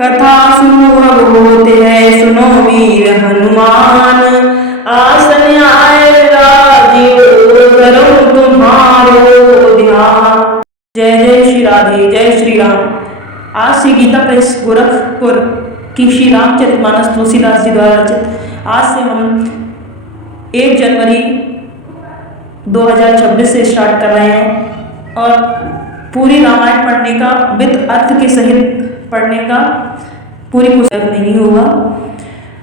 कथा सुनो होते है सुनो वीर हनुमान। आसन आए राजीव करो तुम्हारो ध्यान। जय जय श्री राधे, जय श्री राम। आज से गीता प्रेस गोरखपुर की श्री रामचरितमानस तुलसीदास जी द्वारा रचित आज से हम 1 जनवरी 2026 से स्टार्ट कर रहे हैं और पूरी रामायण पढ़ने का विद अर्थ के सहित पढ़ने का पूरी कोशिश नहीं होगा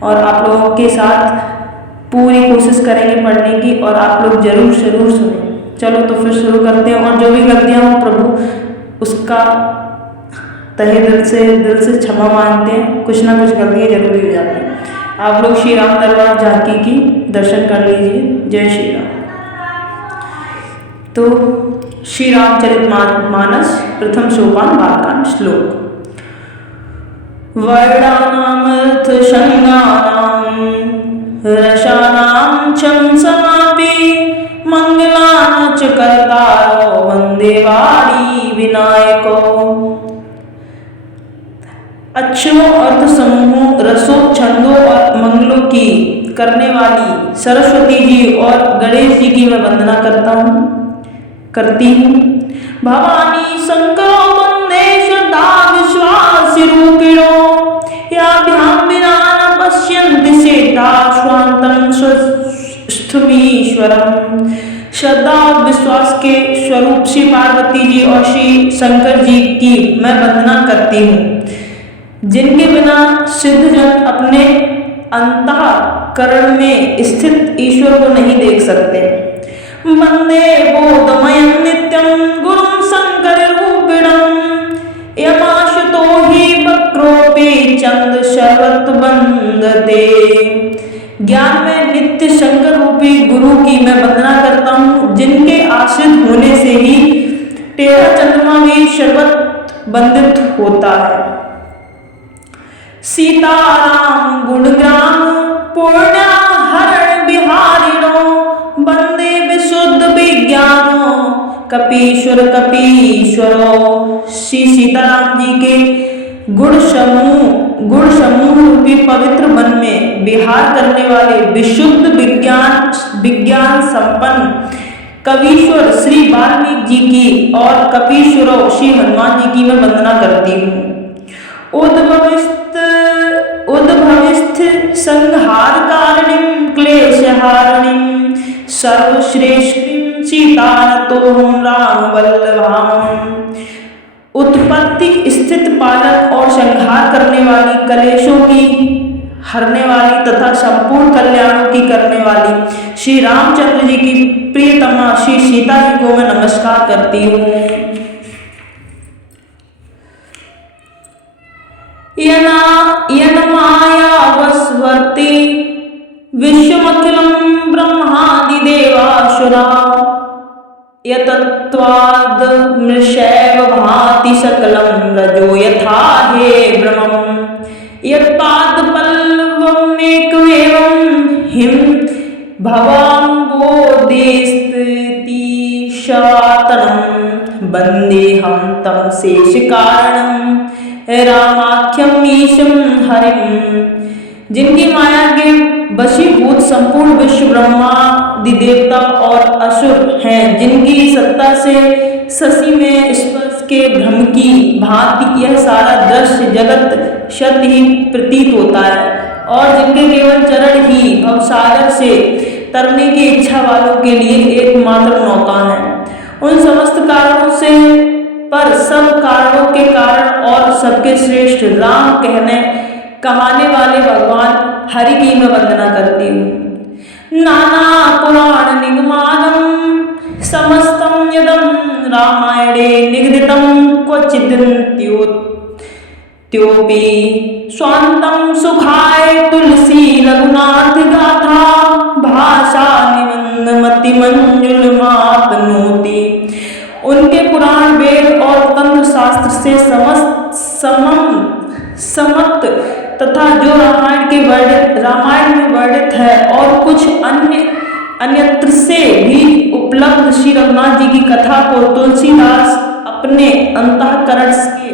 और आप लोगों के साथ पूरी कोशिश करेंगे पढ़ने की और आप लोग जरूर सुनें। चलो तो फिर शुरू करते हैं और जो भी गलतियाँ हो प्रभु उसका तहे दिल से क्षमा मांगते हैं। कुछ ना कुछ गलतियाँ जरूर हो जाती हैं। आप लोग श्री राम दरबार झांकी की दर्शन कर लीजिए। जय श्री राम। तो श्री रामचरितमानस प्रथम सोपान बालकांड श्लोक। वर्णानामर्थ शृंगानां रसानां छं समापि मंगलान् च कर्तारो वंदे वाणी विनायको। अक्षरों अर्थ समूहों रसों छंदों और मंगलों की करने वाली सरस्वती जी और गणेश जी की मैं वंदना करती हूँ। भवानी शंकरो वंदे श्रद्धा विश्वास रूपिणो याभ्याम विना न पश्यन्ति सेता स्वान्तं स्थमीश्वरम। श्रद्धा और विश्वास के स्वरूप श्री पार्वती जी और श्री शंकर जी की मैं वंदना करती हूँ, जिनके बिना सिद्धजन अपने अंतःकरण में स्थित ईश्वर को नहीं देख सकते। वंदे बोधमयं नित्यं गुरुं शंकर रूपिणं यमाशतो हि वक्रोपि चंद शरवत वंदते। ज्ञान में नित्य शंकर रूपी गुरु की मैं वंदना करता हूँ, जिनके आश्रित होने से ही टेढ़ा चंद्रमा भी शरवत वंदित होता है। सीताराम गुणग्राम पूर्णा हरण बिहारिणो वंदे विशुद्ध विज्ञानो कपीश्वरो। श्री सीताराम जी के गुण समूह रूपी पवित्र वन में विहार करने वाले विशुद्ध विज्ञान संपन्न कवीश्वर श्री वाल्मीकि जी की और कपीश्वरो श्री हनुमान जी की मैं वंदना करती हूँ। उद्भविस्थ संहार कारणीं क्लेशहारिणीं सर्वश्रेष्ठीं सीतानतोऽहं राम वल्लभाम्। उत्पत्ति स्थित पालन और संहार करने वाली कलेशों की हरने वाली तथा संपूर्ण कल्याणों की करने वाली श्री रामचंद्र जी की प्रियतमा श्री सीता जी को मैं नमस्कार करती हूँ। माया वस्वर्ति विश्वमखिलं ब्रह्मादिदेवासुरा यतत्वाद् मृषैव भाति सकलं रजो यथा हे ब्रह्मं यत्पादपल्लवमेकमेवं हिं भवाम्बोधिस्थितिशातनं वन्देऽहं तं शेषकारणं रामाख्यम ईशं हरिं। जिनकी माया के वशीभूत संपूर्ण विश्व ब्रह्मादि देवता और असुर हैं, जिनकी सत्ता से शशि में स्पर्श के भ्रम की भांति यह सारा दृश्य जगत शत ही प्रतीत होता है और जिनके केवल चरण ही भवसागर से तरने की इच्छा वालों के लिए एकमात्र नौका है। उन समस्त कारणों से पर सब कारणों के कारण और सबके श्रेष्ठ राम कहाने वाले भगवान हरि की मैं वंदना करती हूँ। नाना पुराण निगमानं समस्तं यदं रामायणे निगदितं क्वचिदन्त्योऽपि स्वान्तं सुखाय तुलसी रघुनाथ गाथा भाषा निबंधमति मंजुल मातनोति। उनके पुराण वेद और तंत्र शास्त्र से समत तथा जो रामायण में वर्णित है और कुछ अन्यत्र से भी उपलब्ध श्री रघुनाथ जी की कथा को तुलसीदास अपने अंतःकरण के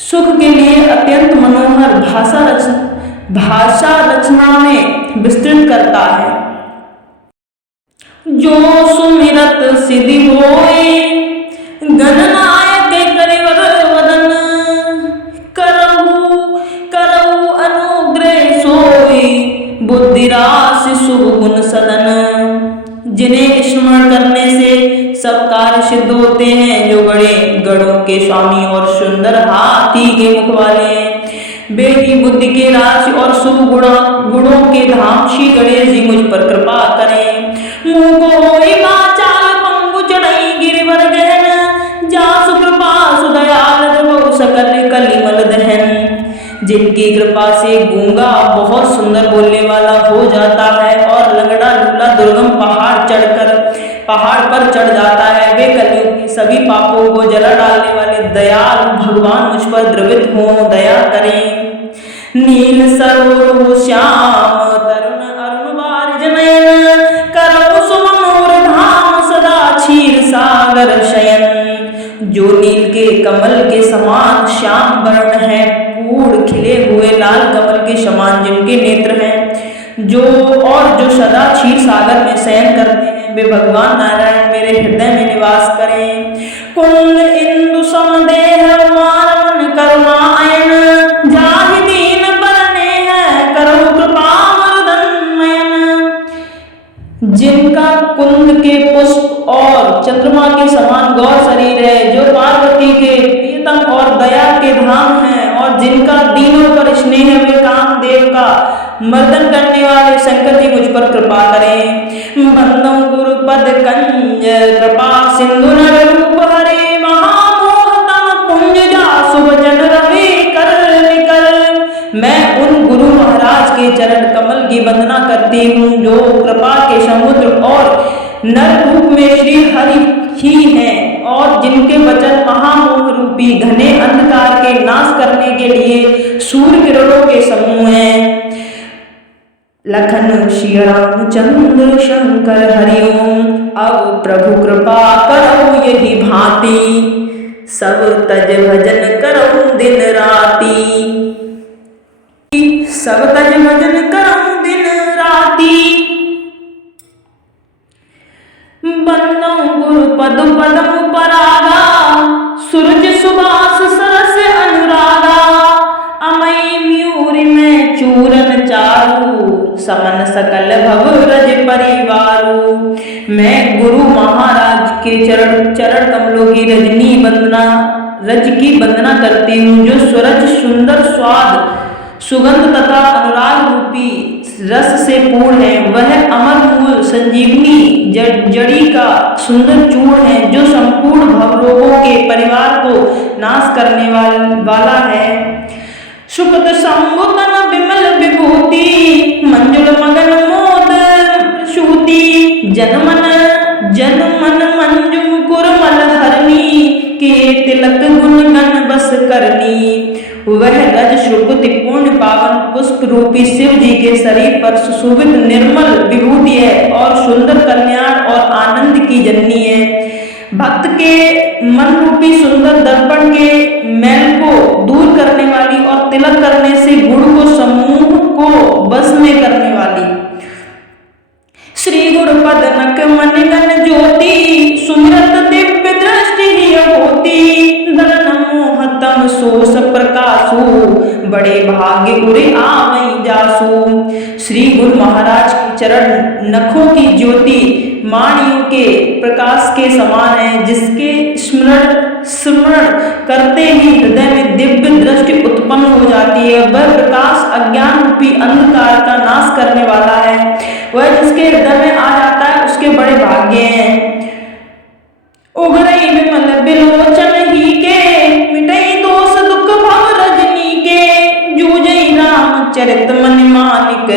सुख के लिए अत्यंत मनोहर भाषा रचना में विस्तृत करता है। जो सुमिरत सिद्धि होए गणनायक करिवर वदन, करहु करहु अनुग्रह सोई बुद्धि राशि शुभ गुण सदन। जिन्हें स्मरण करने से सब कार्य सिद्ध होते हैं, जो बड़े गणों के स्वामी और सुंदर हाथी के मुख वाले हैं, वे ही बुद्धि के राशि और शुभ गुणों के धाम श्री गणेश जी मुझ पर कृपा करें। मुँह को होई वाचाल पंगु चढ़ई गिरिवर गहन, जासु कृपा सुदयाल रघु सकल कलिमल दहन। जिनकी कृपा से गूंगा बहुत सुंदर बोलने वाला हो जाता है और लंगड़ा लूला दुर्गम पहाड़ पर चढ़ जाता है, वे कलयुग के सभी पापों को जला डालने वाले दयालु भगवान मुझ पर द्रवित हो दया करें। नील सरोवर श्याम तरुण अरुण बारिज नयन, करहु सुमनोर धाम सदा क्षीर सागर शयन। जो नील के कमल के समान श्याम वर्ण है, पूर्ण खिले हुए लाल कमल के समान जिनके नेत्र हैं, जो सदा क्षीर सागर में शयन करते हैं, वे भगवान नारायण मेरे हृदय में निवास करें। कुंद इंदु समदेह मान करुणा अयन, जाहि दीन बरने है करहु कृपा मर्दन। जिनका कुंद के पुष्प और चंद्रमा के समान गौर शरीर है, जो पार्वती के प्रियतम और दया के धाम है, और जिनका दीनों पर स्नेह है, वे कामदेव का मर्दन करने वाले शंकर जी मुझ पर कृपा करें। बंदो गुरु पद कंज कृपा सिंधु नर रूप हरे, महामोहतम पुंज जासु भजन रवि कर निकर। मैं उन गुरु महाराज के चरण कमल की वंदना करती हूँ, जो कृपा के समुद्र और नर रूप में श्री हरि ही हैं, और जिनके वचन महामोह रूपी घने अंधकार के नाश करने के लिए सूर्य किरणों के समूह हैं। लखन श्री रामचंद्र शंकर हरिओम, अब प्रभु कृपा करो यही भांति, सब तज भजन करो दिन राती, सब तज भजन करो दिन राती। बंदो गुरु पद पदम परागा, सूरज सुबास सरस अनुरागा। अमय मयूरी में चूरन चारू, समन सकल भव रज परिवारू। मैं गुरु महाराज के चरण कमलों की रज की वंदना करती हूँ, जो सूरज सुंदर स्वाद सुगंध तथा अनुराग रूपी रस से पूर्ण है। वह अमर मूल संजीवनी जड़ी का सुंदर चूर्ण है, जो संपूर्ण भवरोगों के परिवार को नाश करने वाला है। सुखद संबुतन विमल विभूति, मंजुल मगन मोद शूति। जनमन मंजु मुकुर मल हरनी, के तिलक गुण गण बस करनी। वह रज शुकुति पूर्ण पावन पुष्प रूपी शिव जी के शरीर पर सुशोभित निर्मल विभूति है, और सुंदर कल्याण और आनंद की जननी है। भक्त के मन रूपी सुंदर दर्पण के मैल को दूर करने वाली, और तिलक करने से गुण को समूह को बस में करने वाली। श्री गुरु पद नक मन गण ज्योति, सुमिरत दिव्य दृष्टि ही होती। दलन मोहतम सोस प्रकाशु, बड़े भाग्य उरे आवई जासु। श्री गुरु महाराज के चरण नखों की ज्योति माणियों के प्रकाश के समान है, जिसके स्मरण करते ही हृदय में दिव्य दृष्टि उत्पन्न हो जाती है। वह प्रकाश अज्ञान रूपी अंधकार का नाश करने वाला है। वह जिसके हृदय में आ जाता है, उसके बड़े भाग्य हैं। उगरई विमल बिलोचन ही के, मिटई दोष दुख भव रजनी के। जूझई रामचरित मन मानिक,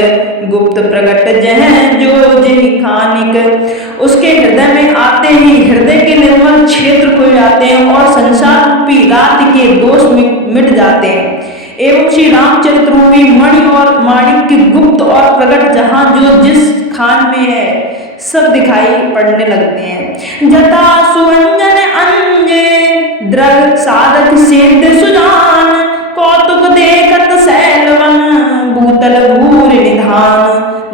गुप्त प्रकट जह जो जही खानिक। उसके हृदय में आते ही हृदय के निर्मल क्षेत्र खुल जाते हैं, और संसार रूपी रात के दोष मिट जाते हैं। एवं श्री रामचरित रूपी मणि और माणिक के गुप्त और प्रकट जहां जो जिस खान में है, सब दिखाई पड़ने लगते हैं। जता सुअंजन अंजे, द्रग साधक सिद्ध सुजान। कौतुक देखत सैलवन, भूतल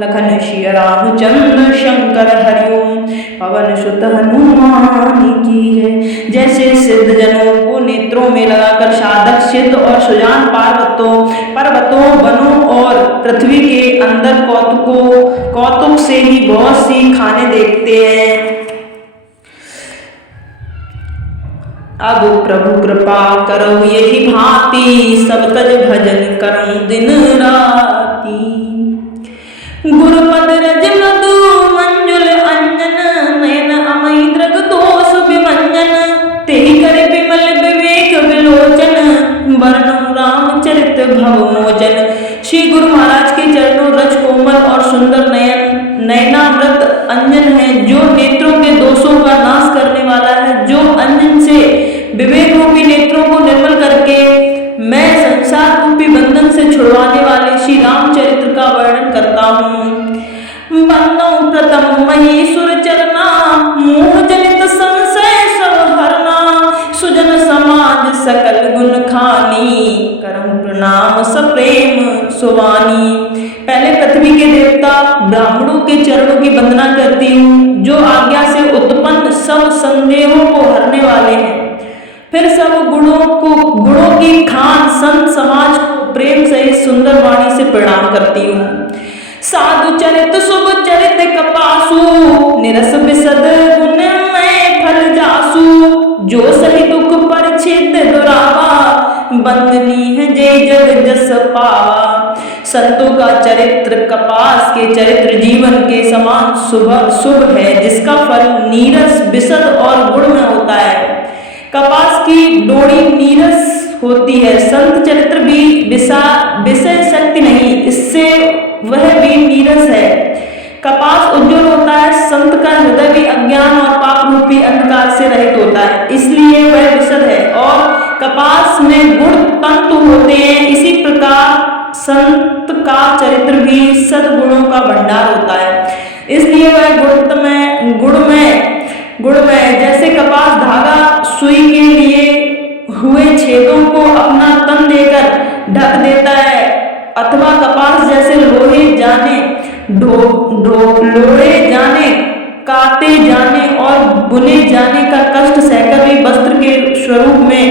लखन सिय रामचंद्र शंकर हरिओम। पवन सुत हनुमान की है। जैसे सिद्ध जनों को नेत्रों में लगाकर साधक सिद्ध और सुजान पर्वतों वनों और पृथ्वी के अंदर कौतुक से ही बहुत सी खाने देखते हैं। अब प्रभु कृपा करो यही भांति, सब तज भजन करूं दिन राती। गुरुपद रज मधु मंजुल अंजन, नयन अमय दृग दोष विमंजन। तेहि करे विमल विवेक विलोचन, वर्णनु रामचरित भव मोचन। श्री गुरु महाराज के चरणों रज कोमल और सुंदर नयनामृत अंजन है, जो नेत्रों के दोषों का नाश करने वाला है। जो अंजन से विवेक रूपी नेत्रों को निर्मल करके मैं संसार रूपी बंधन से छुड़वाने वाले श्री रामचरित्र का वर्णन करता हूँ। बंदो प्रथम महीसुर चरना, मोह जनित संशय सब हरना। सुजन समाज सकल गुण खानी, करम प्रणाम सप्रेम सुवानी। पहले पृथ्वी के देवता ब्राह्मणों के चरणों की वंदना करती हूँ, जो आज्ञा से उत्पन्न सब संदेहों को हरने वाले हैं। फिर सब गुणों की खान संत समाज को प्रेम सहित सुंदर वाणी से प्रणाम करती हूँ। साधु चरित शुभ चरित कपासु, निरस विशद गुण में फल जासु। जो सही दुख परिचित दुरावा, बंदनी है जय जग जस पावा। संतों का चरित्र कपास के चरित्र जीवन के समान शुभ है, जिसका फल नीरस विशद और गुण में होता है। कपास की डोरी नीरस होती है, संत चरित्र भी विषय शक्ति नहीं, इससे वह भी नीरस है। कपास उज्जवल होता है, संत का हृदय भी अज्ञान और पाप रूपी अंधकार से रहित होता है, इसलिए वह विशद है। और कपास में गुण तंतु होते हैं, इसी प्रकार संत का चरित्र भी सद्गुणों का भंडार होता है, इसलिए वह गुण में जैसे कपास धागा सुई के लिए हुए छेदों को अपना तन देकर ढक देता है, अथवा कपास जैसे लोहे जाने काटे जाने और बुने जाने का कष्ट सहकर भी वस्त्र के स्वरूप में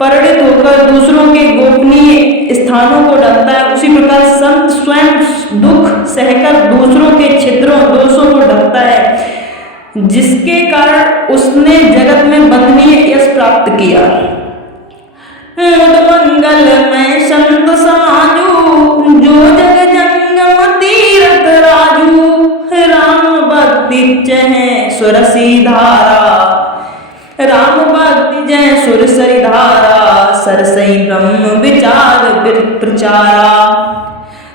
परिणित होकर दूसरों के गोपनीय स्थानों को ढकता है, उसी प्रकार संत स्वयं दुख सहकर दूसरों के छिद्रों दोषों को ढकता है, जिसके कारण उसने जगत में वंदनीय यश प्राप्त किया। मंगल में संत समाजू, जो जग जंगम तीरथ राजू। राम भक्ति जय सुरसी धारा, राम भक्ति जय सुरसरी धारा। सरसई ब्रह्म विचार प्रचारा।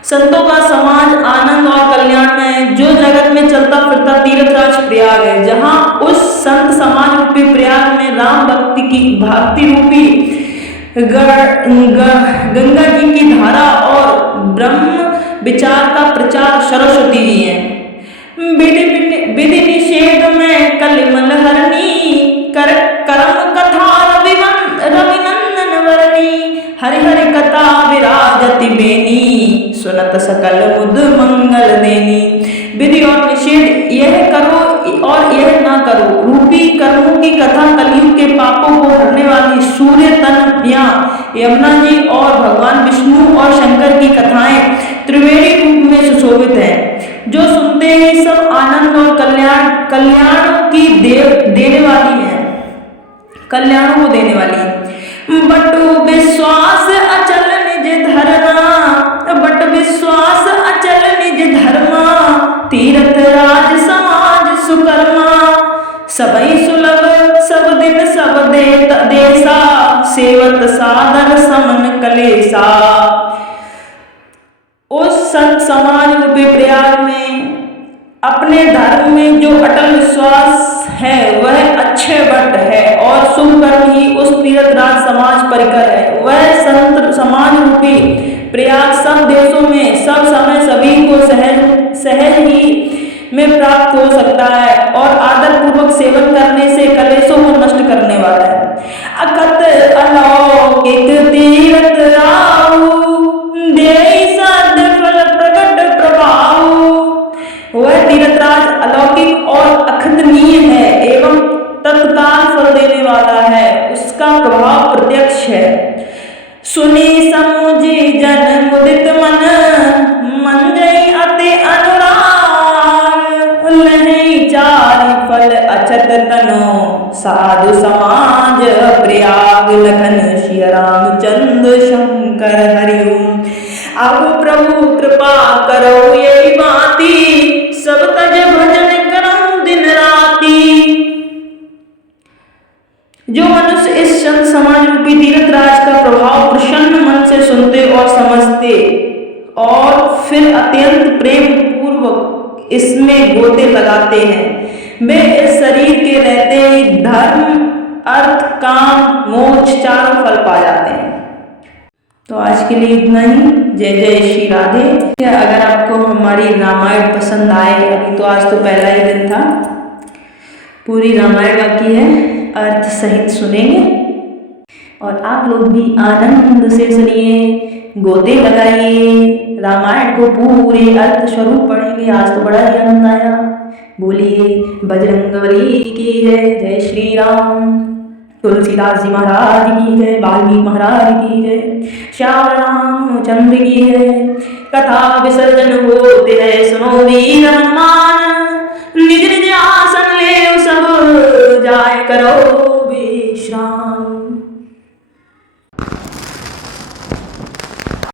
संतों का समाज आनंद और कल्याण में, जो जगत में चलता फिरता तीर्थराज प्रयाग है, जहाँ उस संत समाज रूपी प्रयाग में राम भक्ति रूपी गंगा जी की धारा और ब्रह्म विचार का प्रचार सरस्वती जी है। विधि निषेध में कलिमल हरणी, करम कथा रविनंदन वरणी। हरि हरि कथा विराजति बेनी, सुनत सकल मुद मंगल देनी। विधि और निषेध, यह करो और यह ना करो रूपी कर्मों की कथा कलयुग के पापों को हरने वाली सूर्य तन या यमुना जी और भगवान विष्णु और शंकर की कथाएं त्रिवेणी रूप में सुशोभित हैं, जो सुनते ही सब आनंद और कल्याण की देने वाली है, कल्याणों को देने वाली है। बटु विश्वास अचल निज धरना, बट विश्वास अचल निज धर्मा। तीर्थ राज समाज सुकर्मा, सबई सुलभ सब दिन सब देसा। सेवत सादर समन कलेसा। उस संत समाज रूपी प्रयाग में अपने धर्म में जो अटल विश्वास है वह अच्छे बट है, और शुभ कर्म ही उस तीर्थ राज समाज परिकर है। वह संत समाज रूपी प्रयाग सब देशों में सब समय सभी को सहज ही में प्राप्त हो सकता है, और आदर पूर्वक सेवन करने से कलेशों को नष्ट करने वाला है। अकत अलौकिक तीर्थ राहु, देहि साध्य फल प्रकट प्रभाव। समुझे जन मुदित मन, मन जई अति अनुराग। लहई चारि फल अछत तनो, साधु समाज प्रयाग। लखन सिय रामचंद्र शंकर हरिओम। अब प्रभु कृपा करो यही बाती, सब तज भजन करऊं दिन राती। जो मनुष्य इस संत समाज रूपी तीर्थ राज का प्रभाव प्रसन्न मन से सुनते और समझते और फिर अत्यंत प्रेम पूर्वक इसमें गोते लगाते हैं, वे इस शरीर के रहते ही धर्म अर्थ काम मोक्ष चारों फल पा जाते हैं। तो आज के लिए इतना ही। जय जय श्री राधे। अगर आपको हमारी रामायण पसंद आए, अभी तो आज तो पहला ही दिन था, पूरी रामायण बाकी है, अर्थ सहित सुनेंगे और आप लोग भी आनंद से सुनिए, गोते लगाइए, रामायण को पूरे अर्थ स्वरूप पढ़ेंगे। आज तो बड़ा ही आनंद आया। बोलिए बजरंगबली की जय। जय श्री राम। तुलसीदास जी महाराज की जय। वाल्मीकि महाराज की जय। श्याम रामचंद्र की जय। कथा विसर्जन होते है सुनो वीर हनुमान, निज निज आसन ले सब जाय करो